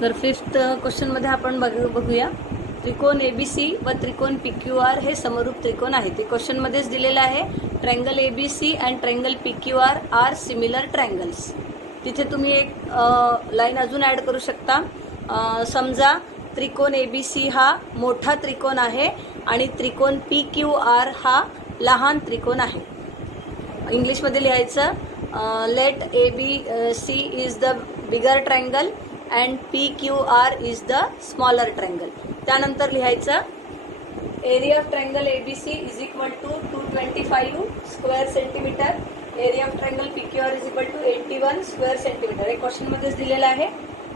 तर fifth question मध्ये आपण बघूया त्रिकोण एबीसी व त्रिकोण पीक्यूआर हे समरूप त्रिकोण आहे. ते क्वेश्चन मध्येच दिलेलं आहे. Triangle ABC and triangle PQR are similar triangles. तिथे तुम्ही एक लाईन अजून ऍड करू शकता. समजा त्रिकोण एबीसी हा मोठा त्रिकोण आहे आणि त्रिकोण पीक्यूआर हा लहान त्रिकोण आहे. इंग्लिशमध्ये लिहायचं let ABC is the bigger triangle and PQR is the smaller triangle. त्यानंतर लिहायचं area of triangle ABC is equal to 225 square centimetre. Area of triangle PQR is equal to 81 square centimetre. हे question मध्येच दिलेलं आहे.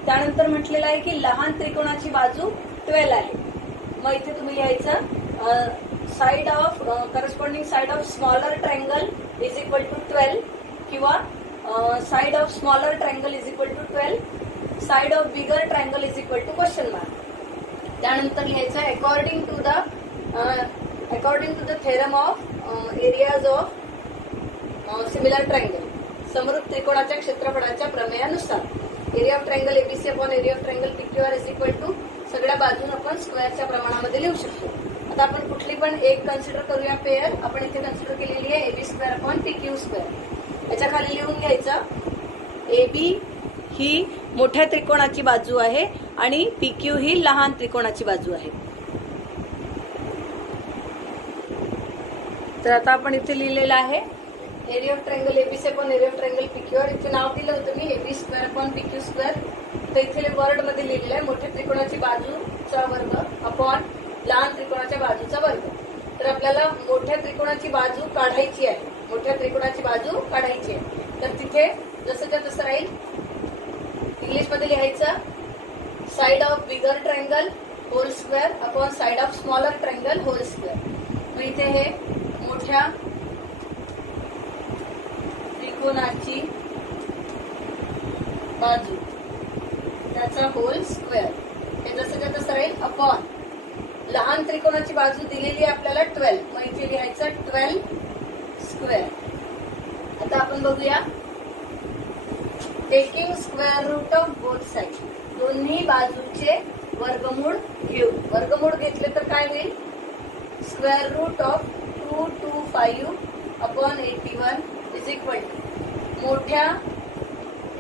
त्यानंतर म्हटलेलं आहे की लहान त्रिकोणाची बाजू 12 आहे. मग इथे तुम्ही लिहायचं side of corresponding side of smaller triangle is equal to 12 किंवा side of smaller triangle is equal to 12. Side of bigger triangle is equal to question mark. त्यानंतर लिहायचं according to the theorem of areas of similar triangle. समरूप त्रिकोणाच्या क्षेत्रफळाच्या प्रमेयानुसार area of triangle ABC upon area of triangle PQR is equal to सगळ्या बाजून आपण स्क्वेअरच्या प्रमाणामध्ये लिहू शकतो. आता आपण कुठली पण एक कन्सिडर करूया पेअर. आपण इथे कन्सिडर केलेली आहे AB square upon PQ square. याच्या खाली लिहून घ्यायचं एबी ही मोठ्या त्रिकोणाची बाजू आहे आणि पीक्यू ही लहान त्रिकोणाची बाजू आहे. तर आता आपण इथे लिहिलेलं आहे area of triangle ABC upon area of triangle PQR. इथे नाव दिलं होतं मी AB square upon PQ square. तर इथे वर्ड मध्ये लिहिलेलं आहे मोठ्या त्रिकोणाची बाजूचा वर्ग अपॉन लहान त्रिकोणाच्या बाजूचा वर्ग. तर आपल्याला मोठ्या त्रिकोणाची बाजू काढायची आहे. मोठ्या त्रिकोणाची बाजू काढायची आहे. तर तिथे जसंच्या तसं राहील. इंग्लिशमध्ये लिहायचं side of bigger triangle whole square upon side of smaller triangle whole square. मग इथे हे मोठ्या त्रिकोणाची बाजू त्याचा होल स्क्वेअर हे जसंच्या तसं राहील अपॉन लहान त्रिकोणाची बाजू दिलेली आहे आपल्याला 12. मग इथे लिहायचं 12 स्क्वेअर. आता आपण बघूया taking square root of both side. दोन्ही बाजूचे वर्गमूळ घेऊ. वर्गमूळ घेतले तर काय होईल square root of 225 upon 81 is equal to मोठ्या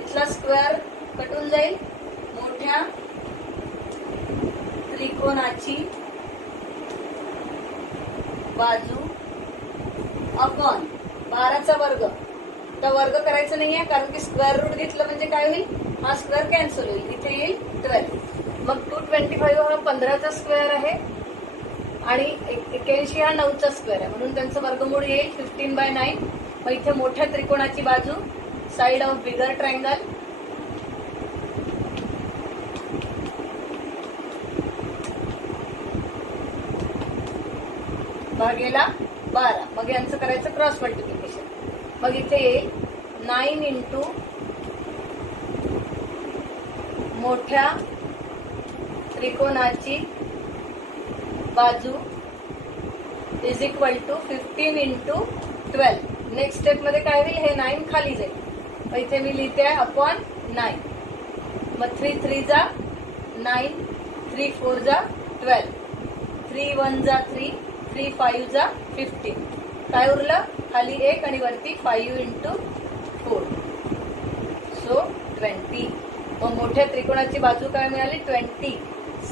इथला स्क्वेअर कटून जाईल. मोठ्या त्रिकोणाची बाजू अपॉन 12चा वर्ग. तर वर्ग करायचं नाहीये कारण की स्क्वेअर रूट घेतलं म्हणजे काय होईल हा स्क्वेअर कॅन्सल होईल. इथे येईल 12. मग 225 हा 15चा स्क्वेअर आहे आणि 81 हा 9चा स्क्वेअर आहे म्हणून त्यांचं वर्गमूळ येईल 15/9. मग इथे मोठ्या त्रिकोणाची बाजू साइड ऑफ बिगर ट्रायंगल भागेला 12. मग यांचं करायचं क्रॉस मल्टिप्लिकेशन. मग इथे येईल 9 इंटू मोठ्या त्रिकोणाची बाजू is equal to 15 into 12. Next step मध्ये काय होईल हे 9 खाली जाईल. मग इथे मी लिहिते आहे अपॉन 9. मग 3 3 जा 9 3 4 जा 12 3 1 जा 3 3 5 जा 15. काय उरलं खाली 1 आणि वरती 5 इंटू 4 सो 20. मग मोठ्या त्रिकोणाची बाजू काय मिळाली 20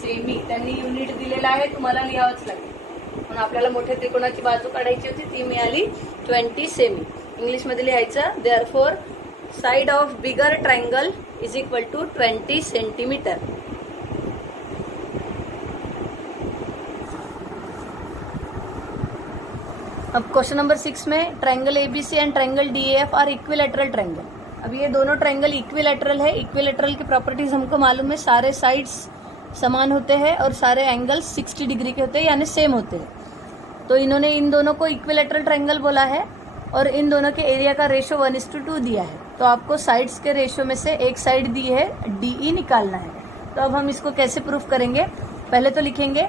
सेमी. त्यांनी युनिट दिलेला आहे तुम्हाला लिहावंच लागेल. म्हणून आपल्याला मोठ्या त्रिकोणाची बाजू काढायची होती ती मिळाली 20 सेमी. इंग्लिशमध्ये लिहायचं therefore side of bigger triangle is equal to 20 centimetre. अब क्वेश्चन नंबर 6 में triangle ABC and triangle DF are equilateral triangle. अब ये दोनों ट्रायंगल इक्विलैटरल है. इक्विलैटरल की प्रॉपर्टीज हमको मालूम है. सारे साइड्स समान होते हैं और सारे एंगल्स 60 डिग्री के होते हैं यानी सेम होते हैं. तो इन्होंने इन दोनों को इक्विलैटरल ट्रायंगल बोला है और इन दोनों के एरिया का रेशो 1:2 दिया है. तो आपको साइड्स के रेशो में से एक साइड दी है DE निकालना है. तो अब हम इसको कैसे प्रूफ करेंगे. पहले तो लिखेंगे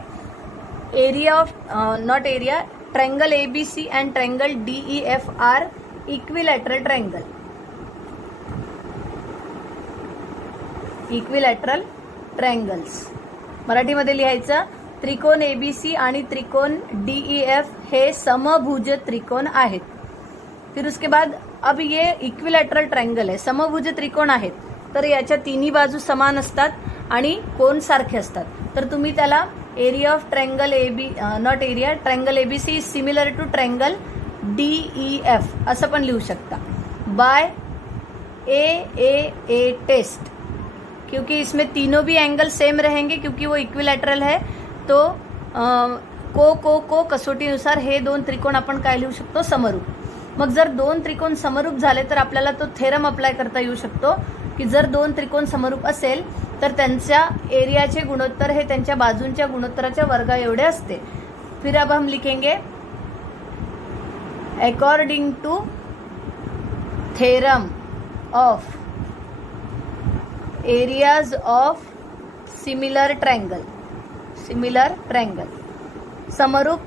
area of not area triangle ABC and triangle DEF are equilateral triangle. Equilateral triangles. मराठीमध्ये लिहायचं, त्रिकोण एबीसी आणि त्रिकोण डीईएफ हे समभुज त्रिकोण आहेत. फिर उसके बाद अब ये इक्विलॅटरल ट्रायंगल आहे. समभुज त्रिकोण आहेत तर याच्या तिन्ही बाजू समान असतात आणि कोण सारखे असतात. तर तुम्ही त्याला area of triangle triangle ABC is similar to triangle DEF असं पण लिहू शकता. बाय ए टेस्ट, क्योंकि इसमें तीनों भी एंगल सेम रहेंगे क्योंकि वो इक्विलॅटरल है. तो को कसोटीनुसार हे दोन त्रिकोण आपण काय लिहू शकतो, समरूप. मग जर दोन त्रिकोण समरूप झाले तर आपल्याला तो थेरम अप्लाय करता येऊ शकतो की जर दोन त्रिकोण समरूप असेल तर त्यांच्या एरियाचे गुणोत्तर हे त्यांच्या बाजूंच्या गुणोत्तराच्या वर्गा एवढे असते. फिर अब हम लिखेंगे according to theorem of areas of similar triangle. समरूप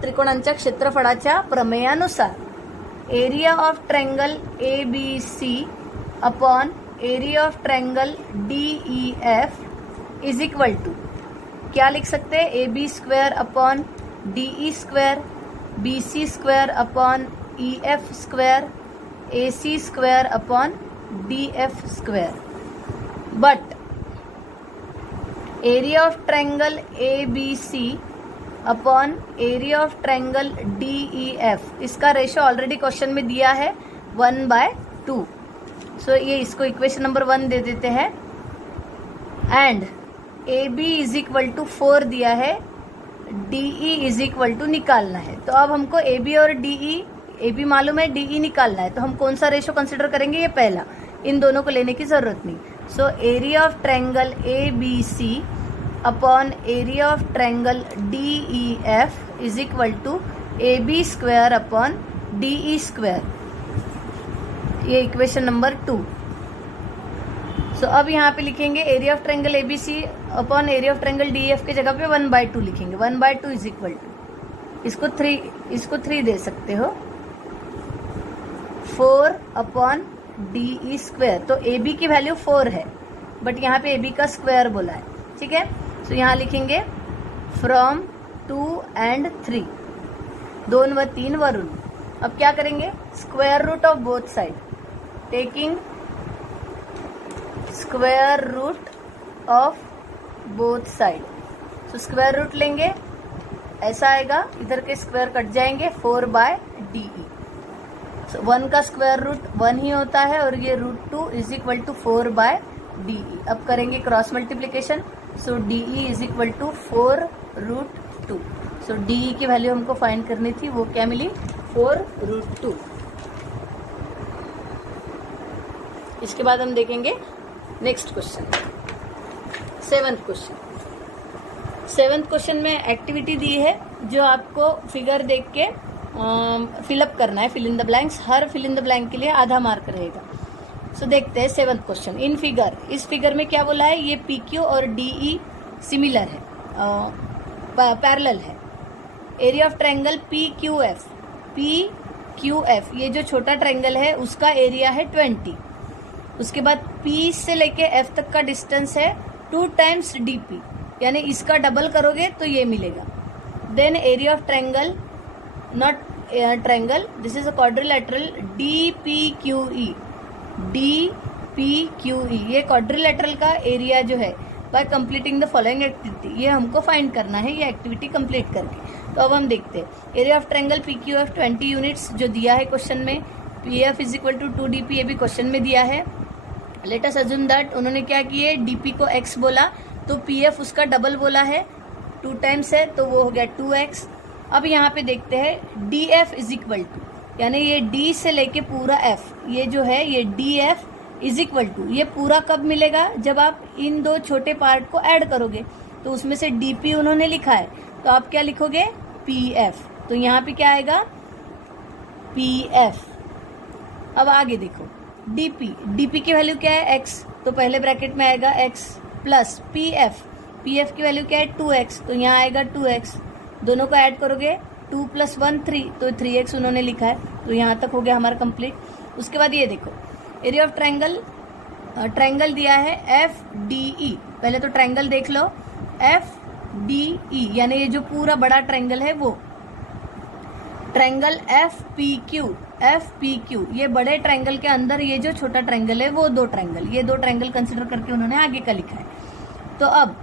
त्रिकोणांच्या क्षेत्रफळाच्या प्रमेयानुसार area of triangle ABC upon area of triangle DEF is equal to, क्या लिख सकते हैं, AB square upon DE square, BC square upon EF square, AC square upon DF square. But area of triangle ABC upon area of triangle DEF, इसका ratio already question में दिया है 1/2. सो ये इसको इक्वेशन नंबर 1 दे देते हैं. And AB is equal to 4 दिया है, DE इज इक्वल टू निकालना है. तो अब हमको AB और DE, AB मालूम है, DE निकालना है. तो हम कौन सा रेशो कंसिडर करेंगे, ये पहला. इन दोनों को लेने की जरूरत नहीं. So area of triangle ABC upon area of triangle DEF is equal to AB square upon DE square. ये इक्वेशन नंबर 2. सो अब यहाँ पे लिखेंगे area of triangle ABC upon area of triangle DEF के जगह पे 1/2 लिखेंगे. 1/2 इज इक्वल टू, इसको 3 दे सकते हो, 4 अपॉन DE स्क्वायर. तो AB की वैल्यू 4 है बट यहाँ पे AB का स्क्वायर बोला है. ठीक है. सो यहाँ लिखेंगे फ्रॉम 2 and 3, 2 व 3 वरून. अब क्या करेंगे, square root of both side, taking square root of both side. So square root लेंगे, ऐसा आएगा, इधर के स्क्वायर कट जाएंगे, 4/DE. सो 1 का स्क्वायर रूट 1 ही होता है और ये √2 इज इक्वल टू 4/DE. अब करेंगे cross multiplication. So DE is equal to 4√2. So DE की वैल्यू हमको फाइंड करनी थी, वो क्या मिली, 4√2. इसके बाद हम देखेंगे next question, 7th question. 7th question में एक्टिविटी दी है जो आपको फिगर देख के फिलअप करना है, फिल इन द ब्लैंक्स. हर फिल इन द ब्लैंक के लिए आधा मार्क रहेगा. सो देखते हैं 7th क्वेश्चन. इन फिगर, इस फिगर में क्या बोला है, ये PQ और DE सिमिलर है, पैरेलल है. एरिया ऑफ ट्रायंगल PQF, ये जो छोटा ट्रायंगल है उसका एरिया है 20. उसके बाद P से लेके F तक का डिस्टेंस है 2 times DP, यानी इसका डबल करोगे तो ये मिलेगा. Then area of triangle, not triangle, this is a quadrilateral DPQE, ये क्वाड्रिलेटरल का एरिया जो है, by completing the following activity, ये हमको फाइंड करना है ये एक्टिविटी कंप्लीट करके. तो अब हम देखते हैं area of triangle PQF 20 units जो दिया है क्वेश्चन में. PF is equal to 2DP, ये भी क्वेश्चन में दिया है. लेट अस अज्यूम दैट उन्होंने क्या किए, DP को x बोला तो PF उसका डबल बोला है, 2 times है तो वो हो गया 2x. अब यहाँ पे देखते हैं DF इज इक्वल टू, यानी ये D से लेके पूरा F, ये जो है ये DF इज इक्वल टू, ये पूरा कब मिलेगा, जब आप इन दो छोटे पार्ट को ऐड करोगे. तो उसमें से DP उन्होंने लिखा है तो आप क्या लिखोगे, PF. तो यहाँ पे क्या आएगा, PF. अब आगे देखो DP की वैल्यू क्या है, x, तो पहले ब्रैकेट में आएगा x प्लस PF की वैल्यू क्या है 2x, तो यहाँ आएगा 2x. दोनों को ऐड करोगे 2 + 1 3, तो 3x उन्होंने लिखा है. तो यहाँ तक हो गया हमारा कंप्लीट. उसके बाद ये देखो एरिया ऑफ ट्रायंगल ट्रायंगल दिया है FDE। पहले तो ट्रायंगल देख लो, FDE यानी ये जो पूरा बड़ा ट्रायंगल है वो। ट्रायंगल FPQ, ये बड़े ट्रायंगल के अंदर ये जो छोटा ट्रायंगल है वो 2 ट्रायंगल, ये 2 ट्रायंगल कंसिडर करके उन्होंने आगे का लिखा है। तो अब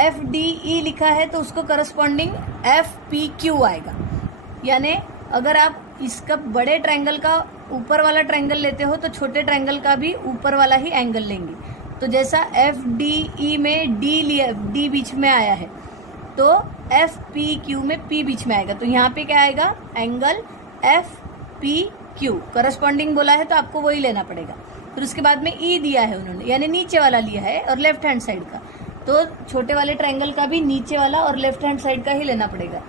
FDE लिखा है तो उसको करस्पॉन्डिंग FPQ आएगा। यानी अगर आप इसका बड़े ट्रायंगल का ऊपर वाला ट्रायंगल लेते हो तो छोटे ट्रायंगल का भी ऊपर वाला ही एंगल लेंगे। तो जैसा FDE में D बीच में आया है तो FPQ में P बीच में आएगा। तो यहाँ पे क्या आएगा, एंगल FPQ करस्पॉन्डिंग बोला है तो आपको वही लेना पड़ेगा। फिर उसके बाद में E दिया है उन्होंने, यानी नीचे वाला लिया है और लेफ्ट हैंड साइड का, तो छोटे वाले ट्रायंगल का भी नीचे वाला और लेफ्ट हैंड साइड का ही लेना पड़ेगा।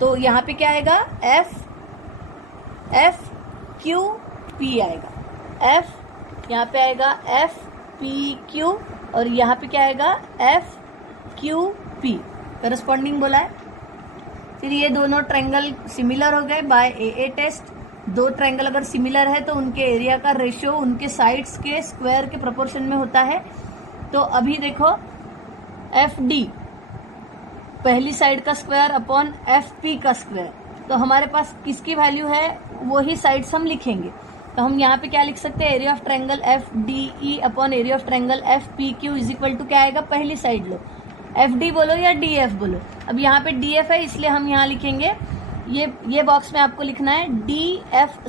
तो यहाँ पे क्या आएगा, FQP आएगा, यहाँ पे आएगा FPQ और यहाँ पे क्या आएगा FQP करस्पॉन्डिंग बोला है। फिर ये दोनों ट्रायंगल सिमिलर हो गए बाय AA टेस्ट। 2 ट्रायंगल अगर सिमिलर है तो उनके एरिया का रेशियो उनके साइड्स के स्क्वायर के प्रोपोर्शन में होता है। तो अभी देखो FD पहली साइड का स्क्वायर अपॉन FP का स्क्वायर, तो हमारे पास किसकी वैल्यू है वही साइड्स हम लिखेंगे। तो हम यहाँ पे क्या लिख सकते हैं, area of triangle FDE upon area of triangle FPQ is equal to क्या आएगा, पहली साइड लो, FD बोलो या DF बोलो। अब यहाँ पे DF है इसलिए हम यहाँ लिखेंगे, ये बॉक्स में आपको लिखना है DF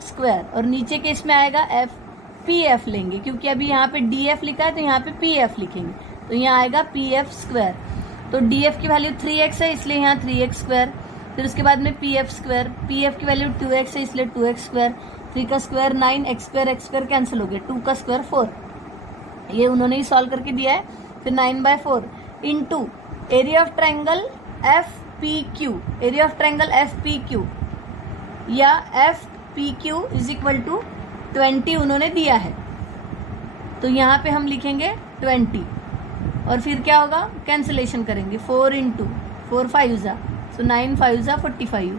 स्क्वायर और नीचे के इसमें आएगा PF लेंगे, क्योंकि अभी यहाँ पे DF लिखा है तो यहाँ पे PF लिखेंगे, तो यहाँ आएगा PF स्क्वायर। तो DF की वैल्यू 3x है इसलिए यहाँ 3x स्क्वायर। फिर उसके बाद में PF स्क्वायर, PF की वैल्यू 2x है इसलिए 2x स्क्वायर। 3 का स्क्वायर 9, x स्क्वायर कैंसिल हो गया, 2 का स्क्वायर 4, ये उन्होंने ही सॉल्व करके दिया है। फिर 9/4 into area of triangle FPQ, area of triangle FPQ या FPQ इज इक्वल टू 20 उन्होंने दिया है, तो यहाँ पे हम लिखेंगे 20 और फिर क्या होगा, कैंसिलेशन करेंगे, 4 इंटू 4 5 जा, सो 9 5 जा 45।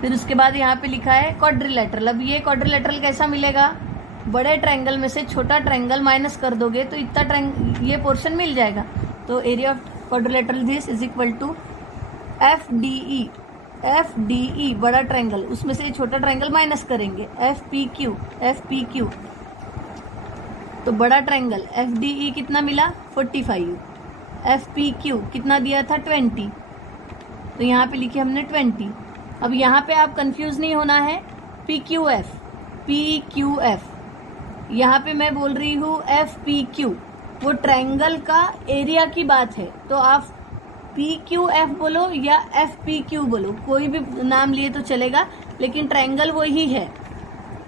फिर उसके बाद यहाँ पे लिखा है क्वाड्रिलेटरल। अब ये क्वाड्रिलेटरल कैसा मिलेगा, बड़े ट्रायंगल में से छोटा ट्रायंगल माइनस कर दोगे तो इतना ये पोर्शन मिल जाएगा। तो area of quadrilateral this is equal to FDE बड़ा ट्रायंगल, उसमें से छोटा ट्रायंगल माइनस करेंगे, FPQ तो बड़ा ट्रायंगल FDE कितना मिला 45, FPQ कितना दिया था 20, तो यहाँ पे लिखे हमने 20। अब यहाँ पे आप कंफ्यूज नहीं होना है, PQF यहाँ पे मैं बोल रही हूँ FPQ, वो ट्रायंगल का एरिया की बात है, तो आप PQF बोलो या FPQ बोलो, कोई भी नाम लिए तो चलेगा, लेकिन ट्रायंगल वही है,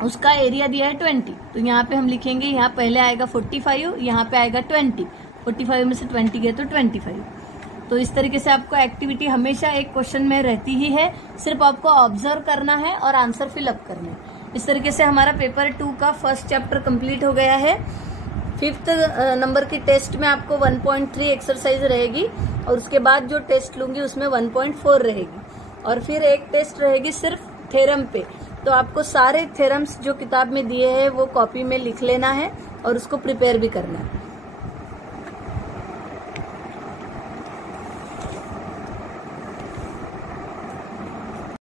उसका एरिया दिया है 20। तो यहाँ पे हम लिखेंगे, यहाँ पहले आएगा 45, यहाँ पे आएगा 20, 45 में से 20 गए तो 25। तो इस तरीके से आपको एक्टिविटी हमेशा एक क्वेश्चन में रहती ही है, सिर्फ आपको ऑब्जर्व करना है और आंसर फिलअप करना है। इस तरीके से हमारा पेपर 2 का फर्स्ट चैप्टर कंप्लीट हो गया है। 5th नंबर की टेस्ट में आपको 1.3 एक्सरसाइज रहेगी और उसके बाद जो टेस्ट लूंगी उसमें 1.4 रहेगी, और फिर एक टेस्ट रहेगी सिर्फ थ्योरम पे। तो आपको सारे थ्योरम्स जो किताब में दिए हैं वो कॉपी में लिख लेना है और उसको प्रिपेयर भी करना है।